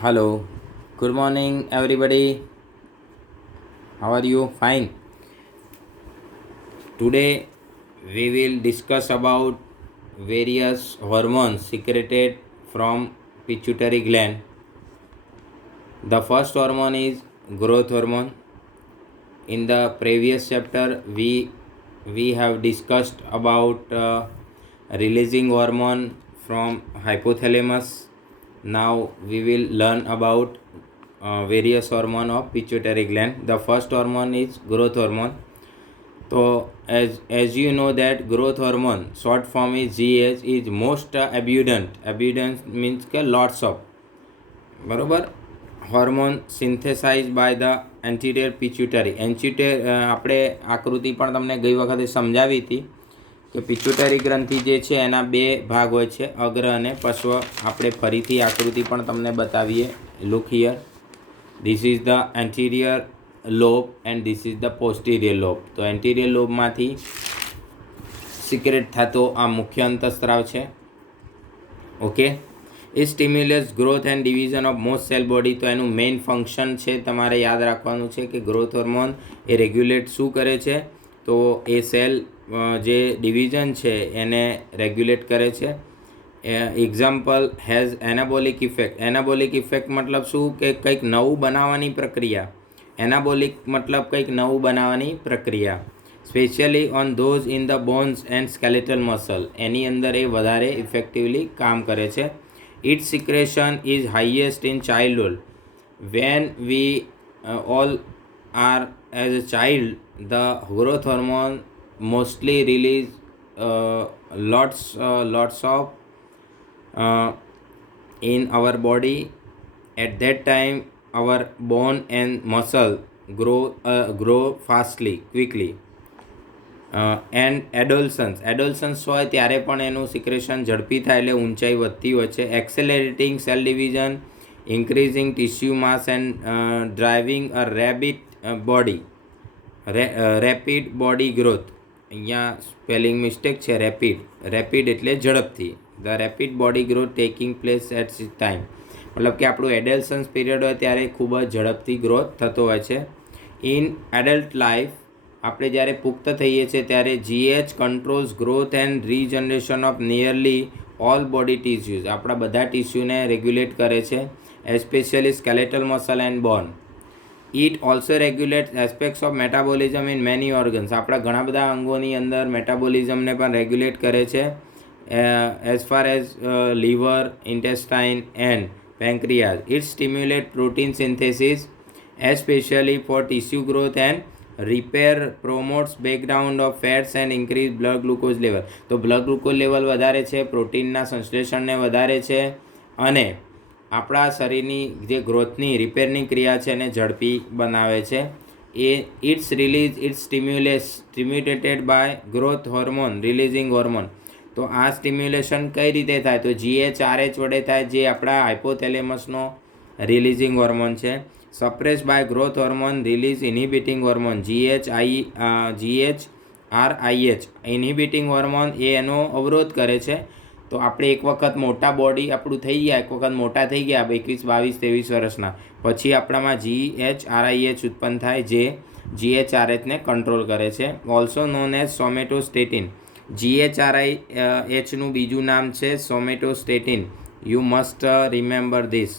Hello, good morning, everybody. How are you? Fine. Today we will discuss about various hormones secreted from pituitary gland. The first hormone is growth hormone. In the previous chapter, we have discussed about releasing hormone from hypothalamus. Now we will learn about various hormone of pituitary gland. The first hormone is growth hormone. So as you know that growth hormone short form is GH is most abundant. Abundant means કે lots of બરોબર hormone synthesize by the anterior pituitary. આપણે આકૃતિ પણ તમને ગઈ વખતે સમજાવી હતી કે પિચ્યુટરી ગ્રંથિ જે છે એના બે ભાગ હોય છે, અગ્ર અને પશ્વ. આપણે ફરીથી આકૃતિ પણ તમને બતાવીએ. Look here, this is the anterior lobe and this is the પોસ્ટિરિયર lobe. તો એન્ટિરિયર લોબમાંથી સિક્રેટ થતો આ મુખ્ય અંતસ્ત્રાવ છે. Okay, A stimulus growth and division of most cell body. તો એનું મેઇન ફંક્શન છે, તમારે યાદ રાખવાનું છે કે ગ્રોથ હોર્મોન એ રેગ્યુલેટ શું કરે છે, તો એ સેલ જે ડિવિઝન છે એને રેગ્યુલેટ કરે છે. Example has anabolic effect. Anabolic effect મતલબ શું કે કંઈક નવું બનાવવાની પ્રક્રિયા. એનાબોલિક મતલબ કંઈક નવું બનાવવાની પ્રક્રિયા. Specially on those in the bones and skeletal muscle. એની અંદર એ વધારે ઇફેક્ટિવલી કામ કરે છે. Its secretion is highest in childhood. When we all are as a child, the growth hormone mostly release lots of in our body. At that time, our bone and muscle grow quickly. And adolescence હોય ત્યારે પણ એનું secretion ઝડપી થાય એટલે ઊંચાઈ વધતી હોય છે. Accelerating cell division, increasing tissue mass and driving a rapid body growth. અહીંયા સ્પેલિંગ મિસ્ટેક છે, રેપિડ એટલે ઝડપથી. The rapid body growth taking place at time. મતલબ કે આપણું એડોલસન્સ પીરિયડ હોય ત્યારે ખૂબ જ ઝડપથી ગ્રોથ થતો હોય છે. ઇન એડલ્ટ લાઈફ, આપણે જ્યારે પુખ્ત થઈએ છીએ ત્યારે GH controls growth and regeneration of nearly all body tissues. આપણા બધા ટિશ્યુને રેગ્યુલેટ કરે છે, especially skeletal muscle and bone. It also regulates aspects of metabolism in many organs. આપણા ઘણા બધા અંગોની અંદર મેટાબોલિઝમને પણ રેગ્યુલેટ કરે છે. As far as liver, intestine and pancreas. It stimulate protein synthesis especially for tissue growth and repair. Promotes breakdown of fats and increase blood glucose level. તો blood glucose level વધારે છે, પ્રોટીનના સંશ્લેષણને વધારે છે અને આપણા શરીરની જે ગ્રોથની રિપેરની ક્રિયા છે એને ઝડપી બનાવે છે. It's stimulated by growth hormone releasing hormone. તો આ સ્ટિમ્યુલેશન કઈ રીતે થાય, તો GHRH વડે થાય, જે આપણા હાઇપોથેલેમસનો રિલીઝિંગ હોર્મોન છે. Suppress by growth hormone release inhibiting hormone GHRIH. Inhibiting hormone એ એનો અવરોધ કરે છે. તો આપણે એક વખત મોટા બોડી આપણું થઈ ગયા, એક વખત મોટા થઈ ગયા 21, 22, 23 વર્ષના, પછી આપણામાં GHRIH ઉત્પન્ન થાય જે GHRHને કંટ્રોલ કરે છે. Also known as somatostatin. GHRIHનું બીજું નામ છે somatostatin. You must remember this.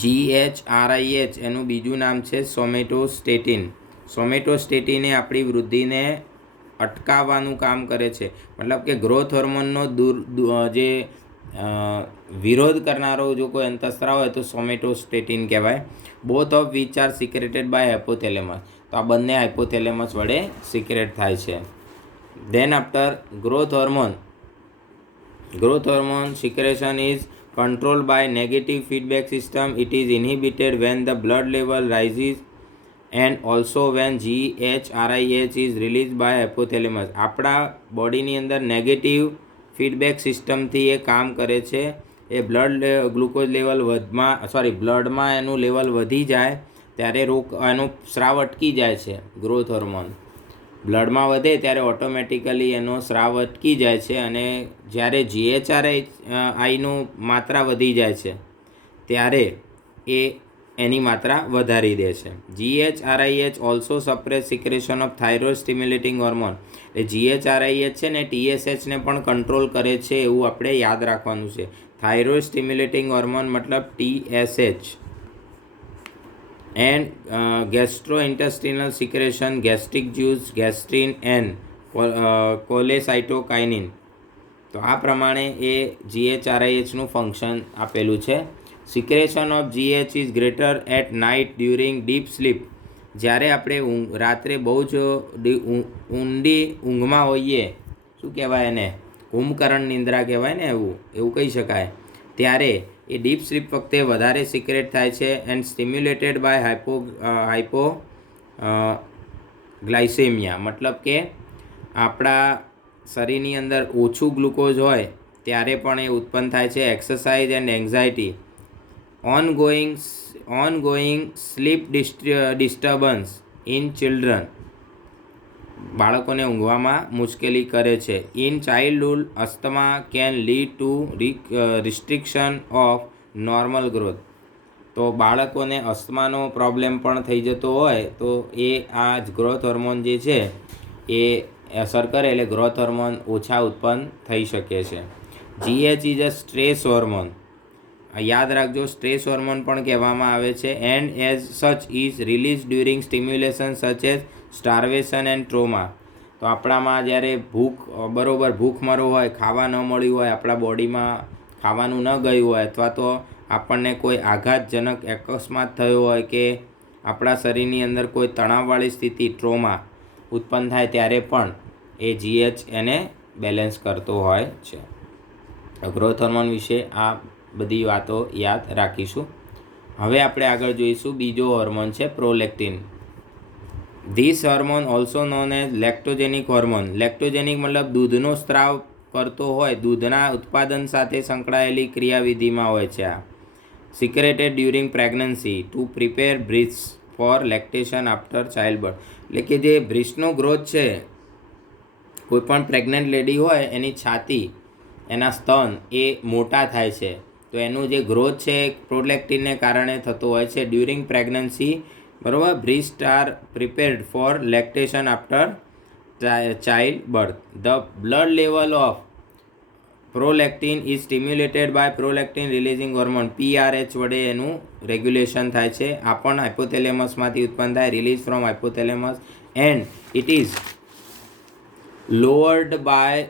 GHRIH એનું બીજું નામ છે સોમેટોસ્ટેટિન. સોમેટોસ્ટેટિન એ આપણી વૃદ્ધિને અટકાવવાનું કામ કરે છે. મતલબ કે ગ્રોથ હોર્મોનનો જે વિરોધ કરનારો જો કોઈ અંતસ્ત્રાવ હોય તો સોમેટોસ્ટેટિન કહેવાય. Both of which are secreted by hypothalamus. તો આ બંને હાઇપોથેલેમસ વડે સિક્રેટ થાય છે. Then after growth hormone secretion is controlled by negative feedback system. It is inhibited when the blood level rises and also when GHRIH is released by hypothalamus. આપણા બોડીની અંદર negative feedback સિસ્ટમથી એ કામ કરે છે. એ glucose level બ્લડમાં એનું level વધી જાય ત્યારે એનો સ્રાવ અટકી જાય છે. ગ્રોથ હોર્મોન બ્લડમાં વધે ત્યારે ઓટોમેટિકલી એનો સ્રાવ અટકી જાય છે અને જ્યારે GHRIનું માત્રા વધી જાય છે ત્યારે એ એની માત્રા વધારી દે છે. GHRIH also suppress secretion of thyroid stimulating hormone. એટલે GHRIH છે ને TSHને પણ કંટ્રોલ કરે છે એવું આપણે યાદ રાખવાનું છે. થાઇરોઇડ સ્ટિમ્યુલેટિંગ હોર્મોન મતલબ TSH. And gastrointestinal secretion, gastric juice, gastrin and cholecystokinin. તો આ પ્રમાણે એ GHRIHનું ફંક્શન આપેલું છે. Secretion of GH is greater at night during deep sleep. જ્યારે આપણે રાત્રે બહુ જ ઊંડી ઊંઘમાં હોઈએ, શું કહેવાય એને, કુંભકરણ નિંદ્રા કહેવાય ને, એવું કહી શકાય, ત્યારે એ ડીપ સ્લીપ વખતે વધારે સિક્રેટ થાય છે. And stimulated by hypoglycaemia. મતલબ કે આપણા શરીરની અંદર ઓછું ગ્લુકોઝ હોય ત્યારે પણ એ ઉત્પન્ન થાય છે. Exercise and anxiety, ongoing sleep disturbance in children. બાળકોને ઊંઘવામાં મુશ્કેલી કરે છે. In childhood asthma can lead to restriction of normal growth. તો બાળકોને અસ્થમાનો પ્રોબ્લેમ પણ થઈ જતો હોય તો એ આ ગ્રોથ હોર્મોન જે છે એ અસર કરે એટલે ગ્રોથ હોર્મોન ઓછા ઉત્પન્ન થઈ શકે છે. GH is a stress hormone. યાદ રાખજો, સ્ટ્રેસ હોર્મોન પણ કહેવામાં આવે છે. And as such is release during stimulation such as starvation and trauma. તો આપણામાં જ્યારે ભૂખમરો હોય, ખાવા ન મળ્યું હોય, આપણા બોડીમાં ખાવાનું ન ગયું હોય, અથવા તો આપણને કોઈ આઘાતજનક અકસ્માત થયો હોય કે આપણા શરીરની અંદર કોઈ તણાવવાળી સ્થિતિ, ટ્રોમા ઉત્પન્ન થાય ત્યારે પણ એ GH એને બેલેન્સ કરતો હોય છે. ગ્રોથ હોર્મોન વિશે આ બધી વાતો યાદ રાખીશું. હવે આપણે આગળ જોઈશું બીજો હોર્મોન છે prolactin. This hormone also known as lactogenic hormone. Lactogenic મતલબ દૂધનો સ્ત્રાવ કરતો હોય, દૂધના ઉત્પાદન સાથે સંકળાયેલી ક્રિયાવિધિમાં હોય છે. આ secreted during pregnancy to prepare breast for lactation after childbirth. એટલે કે જે બ્રીસ્ટનો ગ્રોથ છે, કોઈપણ પ્રેગ્નન્ટ લેડી હોય એની છાતી, એના સ્તન એ મોટા થાય છે, તો એનું જે ગ્રોથ છે પ્રોલેક્ટિનને કારણે થતો હોય છે ડ્યુરિંગ પ્રેગ્નન્સી. બરાબર. Breast are prepared for lactation after child birth. The blood level of prolactin is stimulated by prolactin releasing hormone PRH વડે એનું રેગ્યુલેશન થાય છે. આ પણ હાઇપોથેલેમસમાંથી ઉત્પન્ન થાય, release from hypothalamus. And it is lowered by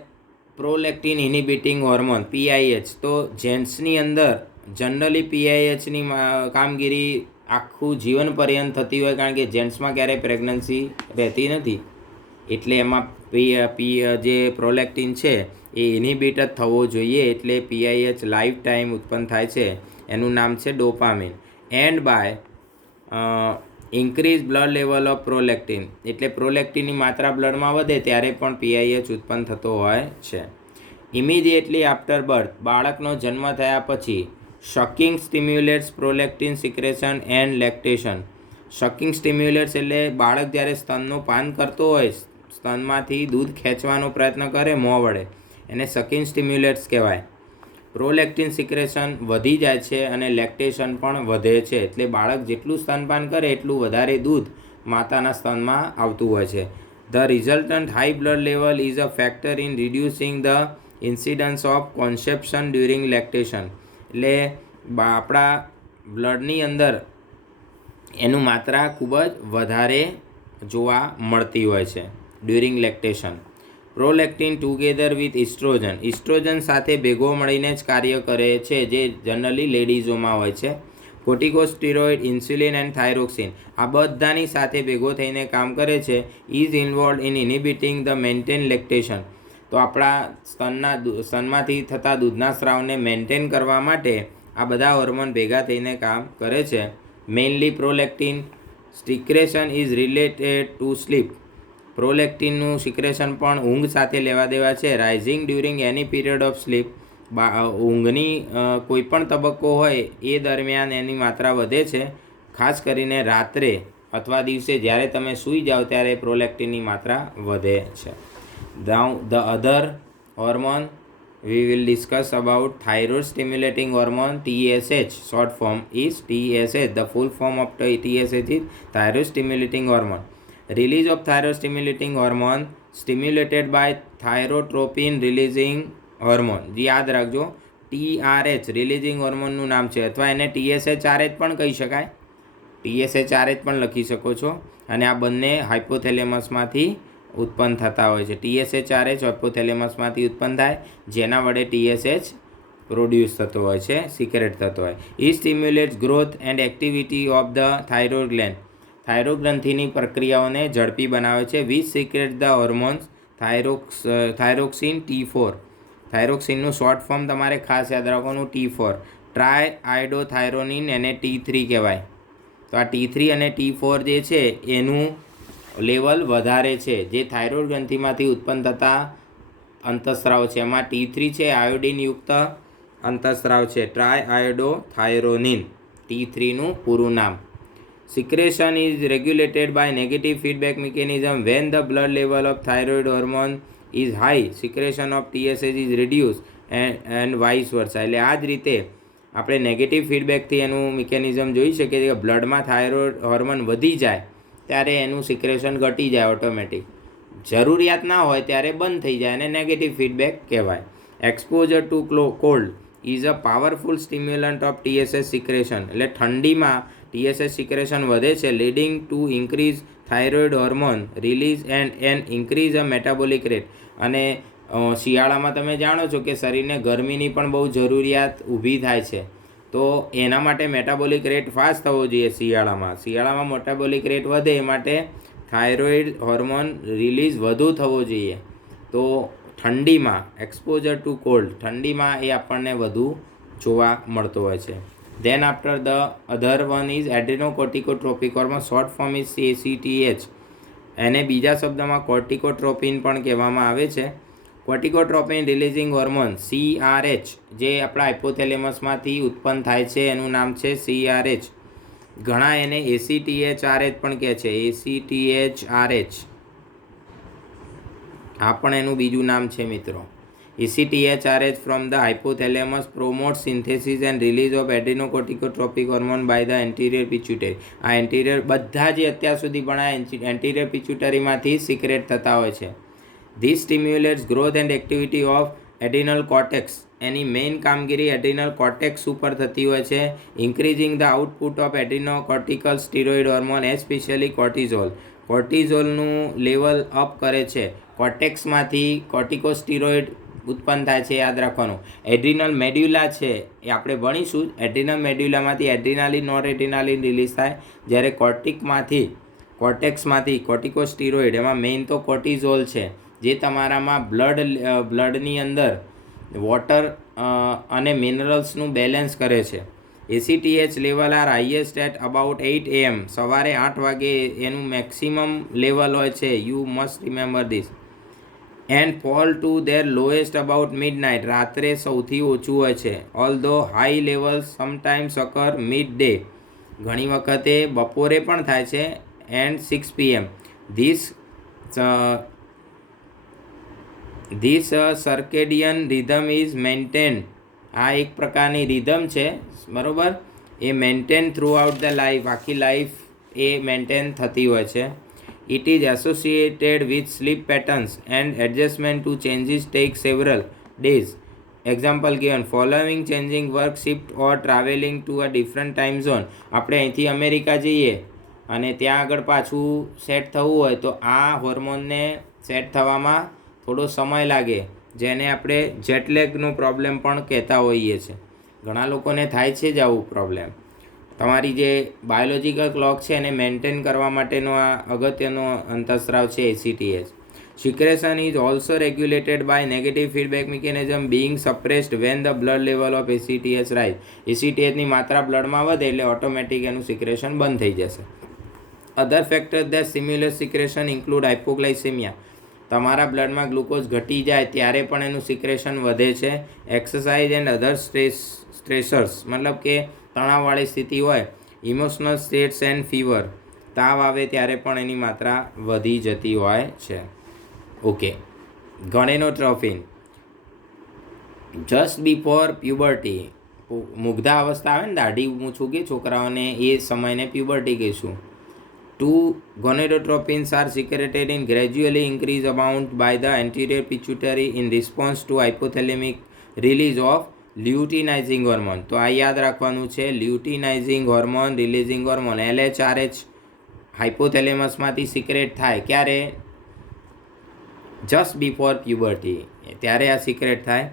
prolactin inhibiting hormone PIH. તો જેન્ટ્સની અંદર જનરલી PIHની કામગીરી આખું જીવન પર્યંત થતી હોય, કારણ કે જેન્ટ્સમાં ક્યારેય પ્રેગ્નન્સી રહેતી નથી, એટલે એમાં જે પ્રોલેક્ટિન છે એ ઇનિબિટ જ થવો જોઈએ, એટલે PIH લાઈફ ટાઈમ ઉત્પન્ન થાય છે. એનું નામ છે dopamine. And by increase blood level of prolactin. એટલે પ્રોલેક્ટિનની માત્રા બ્લડમાં વધે ત્યારે પણ PIH ઉત્પન્ન થતો હોય છે. Immediately after birth. બાળકનો જન્મ થયા પછી sucking stimulates prolactin secretion and lactation. Sucking stimulates એટલે બાળક જ્યારે સ્તનનું પાન કરતો હોય, સ્તનમાંથી દૂધ ખેંચવાનો પ્રયત્ન કરે મોં વડે, એને શકિંગ સ્ટિમ્યુલેટ્સ કહેવાય. પ્રોલેક્ટિન સિક્રેશન વધી જાય છે અને લેક્ટેશન પણ વધે છે. એટલે બાળક જેટલું સ્તનપાન કરે એટલું વધારે દૂધ માતાના સ્તનમાં આવતું હોય છે. The resultant high blood level is a factor in reducing the incidence of conception during lactation. એટલે આપણા બ્લડની અંદર એનું માત્રા ખૂબ જ વધારે જોવા મળતી હોય છે during lactation. Prolactin together with oestrogen. Oestrogen સાથે ભેગો મળીને જ કાર્ય કરે છે, જે જનરલી લેડીઝોમાં હોય છે. કોર્ટિકોસ્ટીરોઇડ, ઇન્સ્યુલિન એન્ડ થાઇરોક્સિન આ બધાની સાથે ભેગો થઈને કામ કરે છે. Is involve in inhibiting the maintain lactation. તો આપણા સ્તનમાંથી થતા દૂધના સ્રાવને મેન્ટેન કરવા માટે આ બધા હોર્મોન ભેગા થઈને કામ કરે છે. Mainly prolactin secretion is related to sleep. પ્રોલેક્ટિનનું સિક્રેશન પણ ઊંઘ સાથે લેવા દેવા છે. Rising during any period of sleep. ઊંઘની કોઈ પણ તબક્કો હોય એ દરમિયાન એની માત્રા વધે છે. ખાસ કરીને રાત્રે અથવા દિવસે જ્યારે તમે સૂઈ જાઓ ત્યારે પ્રોલેક્ટિનની માત્રા વધે છે. The other hormone we will discuss about thyroid stimulating hormone TSH. Short form is TSH. The full form of TSH is thyroid stimulating hormone. Release of thyroid stimulating hormone stimulated by thyrotropiन releasing hormone. યાદ રાખજો, TRH releasing હોર્મોનનું નામ છે, અથવા એને TSHRH પણ કહી શકાય. TSHRH પણ લખી શકો છો. અને આ બંને હાઇપોથેલેમસમાંથી ઉત્પન્ન થતા હોય છે. TSHRH હાઇપોથેલેમસમાંથી ઉત્પન્ન થાય, જેના વડે TSH પ્રોડ્યુસ થતો હોય છે, સિક્રેટ થતો હોય. It stimulates growth and activity of the thyroid gland. Thyroid ગ્રંથિની પ્રક્રિયાઓને ઝડપી બનાવે છે. Which secrete the hormones thyroxine T4. થાઇરોક્સિનનું શોર્ટ ફોર્મ તમારે ખાસ યાદ રાખવાનું T4. ટ્રાય આયોડોથાઇરોનિન એને T3 કહેવાય. તો આ T3 અને T4 જે છે એનું લેવલ વધારે છે, જે થાઇરોઇડ ગ્રંથિમાંથી ઉત્પન્ન થતા અંતઃસ્રાવ છે. એમાં T3 છે આયોડિનયુક્ત અંતઃસ્રાવ છે, ટ્રાય આયોડોથાઇરોનિન, T3નું પૂરું નામ. Secretion is regulated by negative feedback mechanism. When the blood level of thyroid hormone is high, secretion of TSH is reduced and vice versa. એટલે આ જ રીતે આપણે નેગેટિવ ફીડબેકથી એનું મિકેનિઝમ જોઈ શકીએ છીએ કે બ્લડમાં થાઇરોઇડ હોર્મોન વધી જાય ત્યારે એનું સિક્રેશન ઘટી જાય ઓટોમેટિક. જરૂરિયાત ના હોય ત્યારે બંધ થઈ જાય, અને નેગેટિવ ફીડબેક કહેવાય. Exposure to cold is a powerful stimulant of TSH secretion. એટલે ઠંડીમાં TSH સિક્રેશન વધે છે, leading to increase thyroid hormone release and increase a metabolic rate. અને શિયાળામાં તમે જાણો છો કે શરીરને ગરમીની પણ બહુ જરૂરિયાત ઊભી થાય છે, તો એના માટે મેટાબોલિક રેટ ફાસ્ટ થવો જોઈએ. શિયાળામાં મેટાબોલિક રેટ વધે એ માટે થાઇરોઇડ હોર્મોન રિલીઝ વધુ થવો જોઈએ. તો ઠંડીમાં એક્સપોઝર ટુ કોલ્ડ, ઠંડીમાં એ આપણને વધુ જોવા મળતો હોય છે. Then after the other one is adrenocorticotropic hormone. Short form is ACTH. એને બીજા શબ્દમાં કોર્ટિકોટ્રોપિન પણ કહેવામાં આવે છે. કોર્ટિકોટ્રોપિન રિલીઝિંગ હોર્મોન CRH, જે આપણા હાઇપોથેલેમસમાંથી ઉત્પન્ન થાય છે, એનું નામ છે CRH. ઘણા એને ACTHRH પણ કહે છે, ACTHRH. આ પણ એનું બીજું નામ છે મિત્રો. ACTHRH from the hypothalamus promotes synthesis and release of adrenocorticotropic hormone by the anterior pituitary. આ એન્ટિરિયર બધા જે અત્યાર સુધી ભણાય એન્ટિરિયર પિચ્યુટરીમાંથી સિક્રેટ થતા હોય છે. This stimulates growth and activity of adrenal cortex. એની મેઇન કામગીરી એડ્રિનલ કોર્ટેક્સ ઉપર થતી હોય છે. Increasing the output of adrenocortical steroid hormone especially cortisol. કોર્ટિઝોલનું લેવલ અપ કરે છે. કોર્ટેક્સમાંથી કોર્ટિકોસ્ટીરોઇડ ઉત્પન્ન થાય છે, યાદ રાખવાનું. એડ્રિનલ મેડ્યુલા છે એ આપણે ભણીશું. એડ્રિનલ મેડ્યુલામાંથી એડ્રિનાલિન નોર એડ્રિનાલિન રિલીઝ થાય, જ્યારે કોર્ટેક્સમાંથી કોર્ટિકોસ્ટીરોઇડ, એમાં મેઇન તો કોર્ટિઝોલ છે, જે તમારામાં બ્લડની અંદર વોટર અને મિનરલ્સનું બેલેન્સ કરે છે. ACTH level are highest at about 8 AM. સવારે 8 વાગે એનું મેક્સિમમ લેવલ હોય છે. You must remember this. And fall to their lowest about midnight. રાત્રે સૌથી ઓછું હોય છે. Although high level sometimes occur midday. ઘણી વખતે બપોરે પણ થાય છે. And 6 PM. This circadian rhythm is maintained. આ એક પ્રકારની રિધમ છે, બરાબર, એ maintain throughout the life. આખી લાઈફ એ મેન્ટેન થતી હોય છે. It is associated with sleep patterns and adjustment to changes take several days. Example given: following changing work shift or traveling to a different time zone. આપણે અહીંથી America જઈએ અને ત્યાં આગળ પાછું સેટ થવું હોય તો આ હોર્મોનને સેટ થવામાં થોડો સમય લાગે, જેને આપણે જેટલેગનો પ્રોબ્લેમ પણ કહેતા હોઈએ છીએ. ઘણા લોકોને થાય છે જ આવું પ્રોબ્લેમ. તમારી જે બાયોલોજિકલ ક્લોક છે એને મેન્ટેન કરવા માટેનો આ અગત્યનો અંતઃસ્રાવ છે ACTH. Secretion is also regulated by negative feedback mechanism being suppressed when the blood level of ACTH rise. ACTHની માત્રા બ્લડમાં વધે એટલે ઓટોમેટિક એનું સિક્રેશન બંધ થઈ જશે. Other factors that stimulate secretion include hypoglycaemia. તમારા બ્લડમાં ગ્લુકોઝ ઘટી જાય ત્યારે પણ એનું સિક્રેશન વધે છે. એક્સરસાઇઝ એન્ડ અધર સ્ટ્રેસર્સ, મતલબ કે તણાવવાળી સ્થિતિ હોય, ઇમોશનલ સ્ટેટ્સ એન્ડ ફીવર, તાવ આવે ત્યારે પણ એની માત્રા વધી જતી હોય છે. Okay, ગણેનોટ્રોપિન. Just before puberty, Mugdha અવસ્થા આવે ને, દાઢી મૂછું કે છોકરાઓને, એ સમયને પ્યુબર્ટી કહીશું. 2. Gonadotropins are secreted in gradually increased amount by the anterior pituitary in response to hypothalamic release of luteinizing hormone. તો આ યાદ રાખવાનું છે, luteinizing hormone releasing hormone LHRH હાઇપોથેલેમસમાંથી સિક્રેટ થાય ક્યારે? જસ્ટ બિફોર પ્યુબર્ટી, ત્યારે આ સિક્રેટ થાય.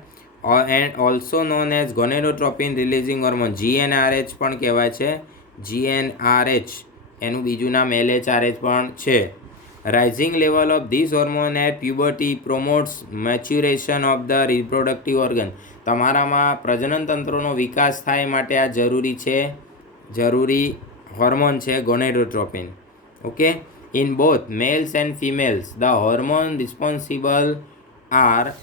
And also known as gonadotropin releasing hormone, GnRH પણ કહેવાય છે. GnRH એનું બીજું નામ LHRH પણ છે. Rising level of this hormone at puberty promotes maturation of the reproductive organ. તમારામાં પ્રજનન તંત્રનો વિકાસ થાય માટે આ જરૂરી છે, જરૂરી હોર્મોન છે gonadotropin. Okay, in both males and females the hormone responsible are,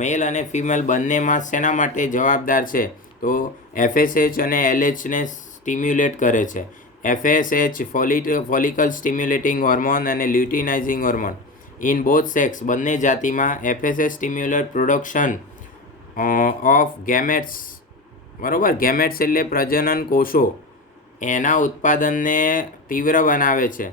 male અને ફિમેલ બંનેમાં શેના માટે જવાબદાર છે? તો FSH અને LHને સ્ટિમ્યુલેટ કરે છે. FSH ફોલિકલ સ્ટિમ્યુલેટિંગ હોર્મોન અને luteinising hormone. In both sex, બંને જાતિમાં FSH stimulate production of gametes. બરાબર, ગેમેટ્સ એટલે પ્રજનન કોષો, એના ઉત્પાદનને તીવ્ર બનાવે છે.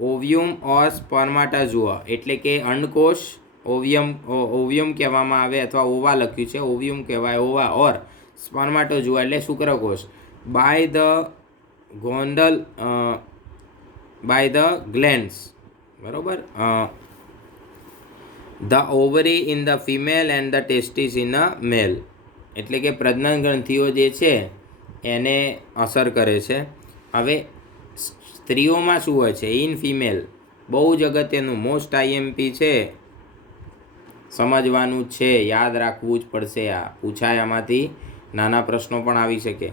ઓવ્યુમ ઓર સ્પર્માટાઝુઆ એટલે કે અંડકોષ, ઓવ્યુમ કહેવામાં આવે અથવા ઓવા લખ્યું છે, ઓવ્યુમ કહેવાય ઓવા, ઓર સ્પર્માટોઝુઆ એટલે શુક્રકોષ. By the glands. બરાબર, the ovary in the female and the testis in the male એટલે કે પ્રજનન ગ્રંથિઓ જે છે એને અસર કરે છે. હવે સ્ત્રીઓમાં શું હોય છે? ઇન ફિમેલ, બહુ જ અગત્યનું, મોસ્ટ IMP છે, સમજવાનું છે, યાદ રાખવું જ પડશે. આ પૂછાય, આમાંથી નાના પ્રશ્નો પણ આવી શકે.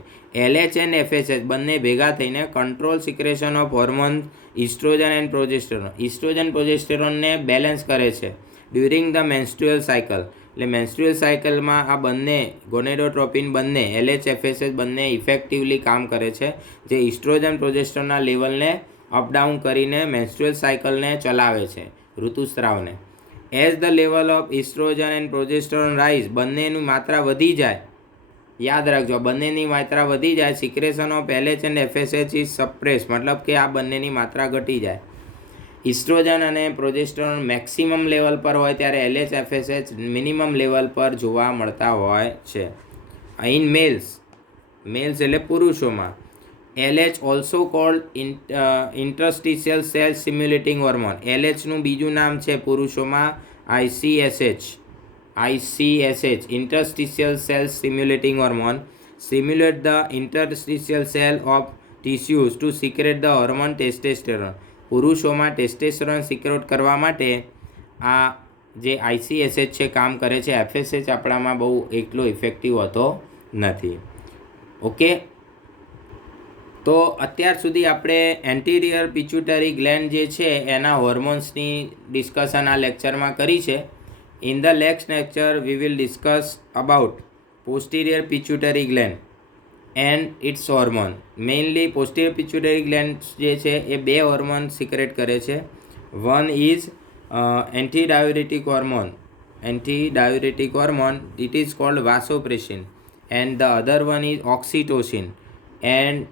LH એન્ડ FSH બંને ભેગા થઈને control secretion of hormone estrogen and progesterone, estrogen પ્રોજેસ્ટેરોનને બેલેન્સ કરે છે ડ્યુરિંગ ધ મેન્સ્ટ્રુઅલ સાયકલ. એટલે મેન્સ્ટ્રુઅલ સાયકલમાં આ બંને ગોનેડોટ્રોપિન બંને LH FSH બંને ઇફેક્ટિવલી કામ કરે છે, જે ઇસ્ટ્રોજન પ્રોજેસ્ટેરોનના લેવલને અપડાઉન કરીને મેન્સ્ટ્રુઅલ સાયકલને ચલાવે છે, ઋતુસ્રાવને. As the level of estrogen and progesterone rise, બંનેની માત્રા વધી જાય, યાદ રાખજો, બંનેની માત્રા વધી જાય, secretion of LH and FSH is suppress, મતલબ કે આ બંનેની માત્રા ઘટી જાય. ઇસ્ટ્રોજન અને પ્રોજેસ્ટેરોન મેક્સિમમ લેવલ પર હોય ત્યારે LH FSH મિનિમમ લેવલ પર જોવા મળતા હોય છે. ઇન મેલ્સ, મેલ્સ એટલે પુરુષોમાં, LH also called interstitial cell stimulating hormone, LHનું બીજું નામ છે પુરુષોમાં ICSH, interstitial cell stimulating hormone, stimulate the interstitial cell of tissues to secrete the hormone testosterone. પુરુષોમાં ટેસ્ટેસ્ટેરોન સિક્રેટ કરવા માટે આ જે ICSH છે કામ કરે છે. FSH આપણામાં બહુ એટલો ઇફેક્ટિવ હોતો નથી. ઓકે, તો અત્યાર સુધી આપણે એન્ટિરિયર પિચ્યુટરી ગ્લેન્ડ જે છે એના હોર્મોન્સની ડિસ્કશન આ લેક્ચરમાં કરી છે. In the next lecture we will discuss about posterior pituitary gland and its hormone. Mainly posterior pituitary gland જે છે એ બે હોર્મોન સિક્રેટ કરે છે. One is anti diuretic hormone, it is called vasopressin, and the other one is oxytocin and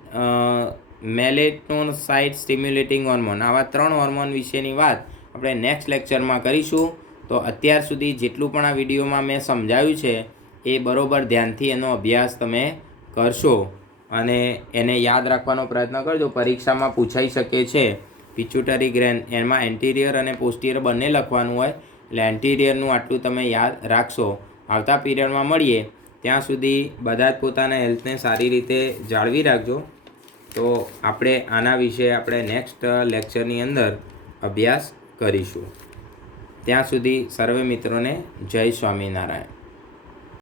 melanocyte stimulating hormone. આવા 3 hormone વિશેની વાત આપણે નેક્સ્ટ લેક્ચરમાં કરીશું. તો અત્યાર સુધી જેટલું પણ આ વિડીયોમાં મેં સમજાવ્યું છે એ બરાબર ધ્યાનથી એનો અભ્યાસ તમે કરશો અને એને યાદ રાખવાનો પ્રયત્ન કરજો. પરીક્ષામાં પૂછાઈ શકે છે. પિચ્યુટરી ગ્લેન્ડ એમાં એન્ટિરિયર અને પોસ્ટિરિયર બંને લખવાનું હોય, એટલે એન્ટિરિયરનું આટલું તમે યાદ રાખશો. આવતા પીરિયડમાં મળીએ, ત્યાં સુધી બધા જ પોતાના હેલ્થને સારી રીતે જાળવી રાખજો. તો આપણે આના વિશે આપણે નેક્સ્ટ લેક્ચરની અંદર અભ્યાસ કરીશું. ત્યાં સુધી સર્વે મિત્રોને જય સ્વામિનારાયણ.